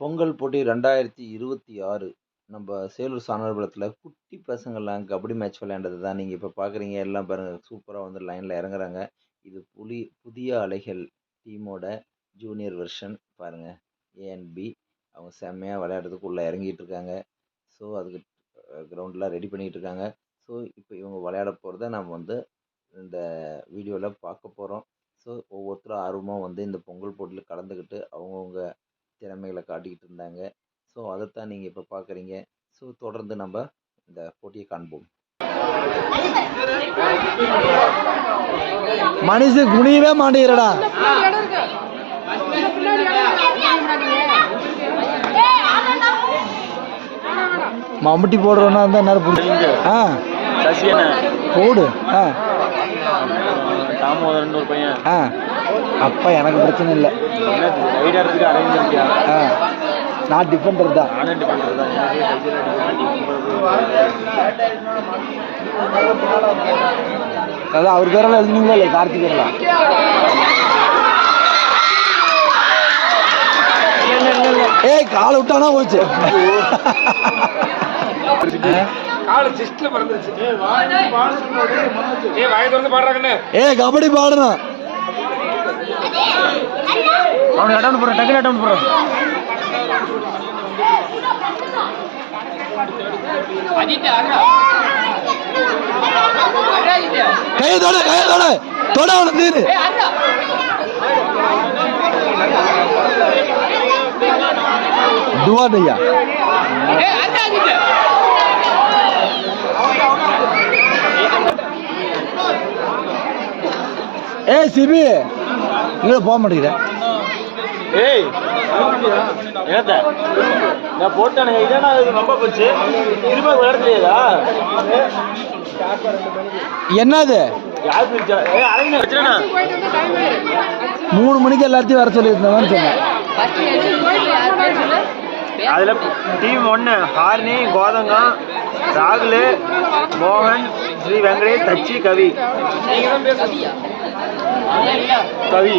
பொங்கல் போட்டி ரெண்டாயிரத்தி இருபத்தி ஆறு. நம்ம சேலூர் சாணர்புரத்தில் குட்டி பசங்கள்லாம் கபடி மேட்ச் விளையாண்டது தான். நீங்கள் இப்போ பார்க்குறீங்க எல்லாம் பாருங்கள் சூப்பராக வந்து லைனில் இறங்குறாங்க. இது புலி புதிய அலைகள் டீமோட ஜூனியர் வெர்ஷன் பாருங்கள் ஏஎன்பி அவங்க செம்மையாக விளையாடுறதுக்கு உள்ளே இறங்கிட்டு இருக்காங்க. ஸோ அதுக்கு கிரவுண்டெலாம் ரெடி பண்ணிகிட்டு இருக்காங்க. ஸோ இப்போ இவங்க விளையாட போகிறத நம்ம வந்து இந்த வீடியோவில் பார்க்க போகிறோம் ஸோ ஒவ்வொருத்தரும் ஆர்வமாக வந்து இந்த பொங்கல் போட்டியில் கலந்துக்கிட்டு அவங்கவுங்க திறமைகளை காட்டிக்கிட்டு இருந்தாங்க. ஸோ அதைத்தான் நீங்கள் இப்போ பார்க்குறீங்க ஸோ தொடர்ந்து நம்ம இந்த போட்டியை காண்போம். மனுஷு குனியவே மாட்டேங்கிறடா. மம்முட்டி போடுறோன்னா அந்த நேரம் பிடிச்சி ஆ. போடு. ஆ தாமோதரன் ஒரு பையன். ஆ. அப்பா எனக்கு பிரச்சனை இல்லை. ஆ. நான் டிஃபெண்டர் தான். அதான் அவர் பேரெல்லாம் எழுதுனீங்களா இல்லை கார்த்திகரெல்லாம் ஏய் கால் விட்டானா போச்சு. ஏய் திறந்து பாடுறாங்கன்னு ஏய் கபடி பாடணும் அவனுக்கு அடவுன் போடுறேன் டக்குனு அடவுன் போடுறேன் கையை தொட கையை தொட. தொட அவனை தீரு டுவாட் ஏ சிபி இங்கே போக மாட்டேங்கிறேன் ஏய் ஏத்த. நான் போட்டானே இதானா இது ரொம்ப போச்சு. திரும்ப விளையாட தெரியாதா? என்னது? மூணு மணிக்கு எல்லாத்தையும் வர சொல்லியிருந்தேன் சொன்னேன். அதுல டீம் ஒன்னு ஹார்னி கோதங்கா ராகுல் மோகன் ஸ்ரீ வெங்கடேஷ் தச்சி கவி. கவி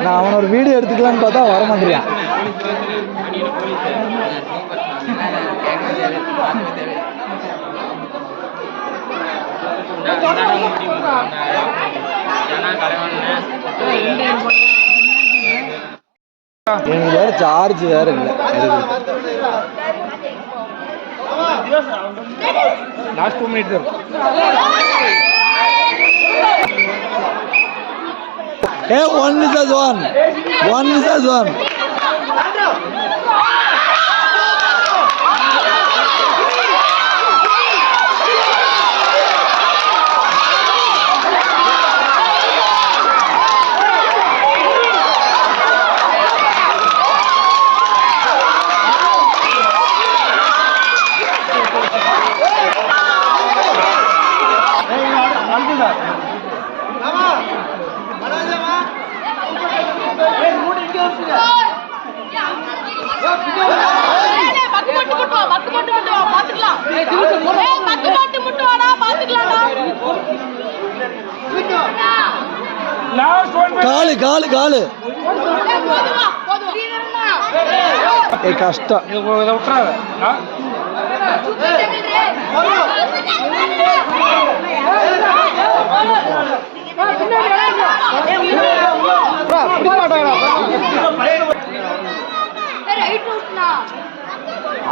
நான் அவன் ஒரு வீடியோ எடுத்துக்கலான்னு பார்த்தா வர மாட்டேறியான் எனக்கு வேற சார்ஜ் வேற இல்லை. Last two minute a one is one one is one காலு காலு காலு. கஷ்டம். இதை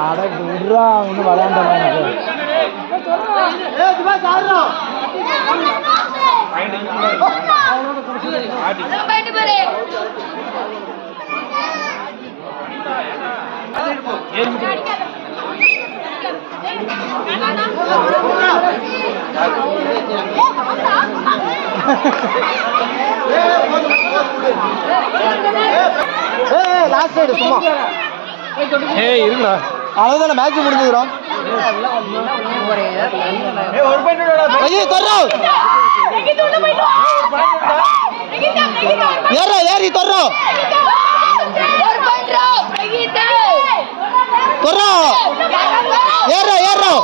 அட விடுறா ஒன்றும் விளையாண்டவா எனக்கு ஏ லாஸ்ட் சைடு சும்மா ஏய் இருக்குடா அவ்வளவுதானே மேட்ச் முடிஞ்சுக்கிறோம் ஒரு பாயிண்ட் தொர்றோம் ஏறா ஏறி தொர்றோம் தொர்றோம் ஏறா ஏறோம்